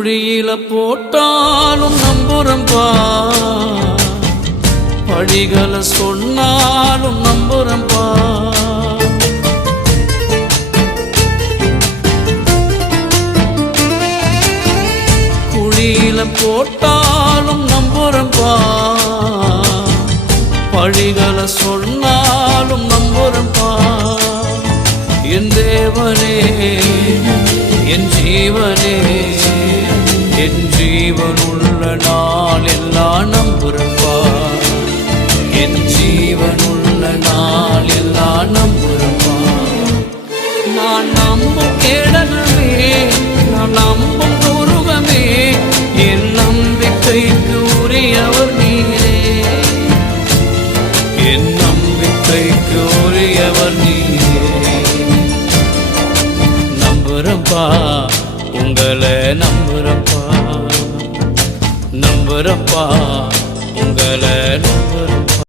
குழியில போட்டாலும் நம்புறம்பா, படிகளை சொன்னாலும் நம்புறம்பா. குழியில போட்டாலும் நம்புறம்பா, படிகளை சொன்னாலும் நம்புறம்பா. என் தேவனே, என் ஜீவனே, என் ஜீவனுள்ள நாள் எல்லாம் நம்புறப்பா. என் ஜீவனுள்ள நாள் எல்லாம் நம்புறப்பா. நான் நம்பும் கேடகமே, நான் நம்பும் துருகமே, என் நம்பிக்கைக்கு உரியவர் நீரே. என் நம்பிக்கைக்கு உரியவர் நீரே. நம்புறப்பா, உங்களை நம்புறப்பா, நம்புறப்பா, உங்களை நம்புறப்பா.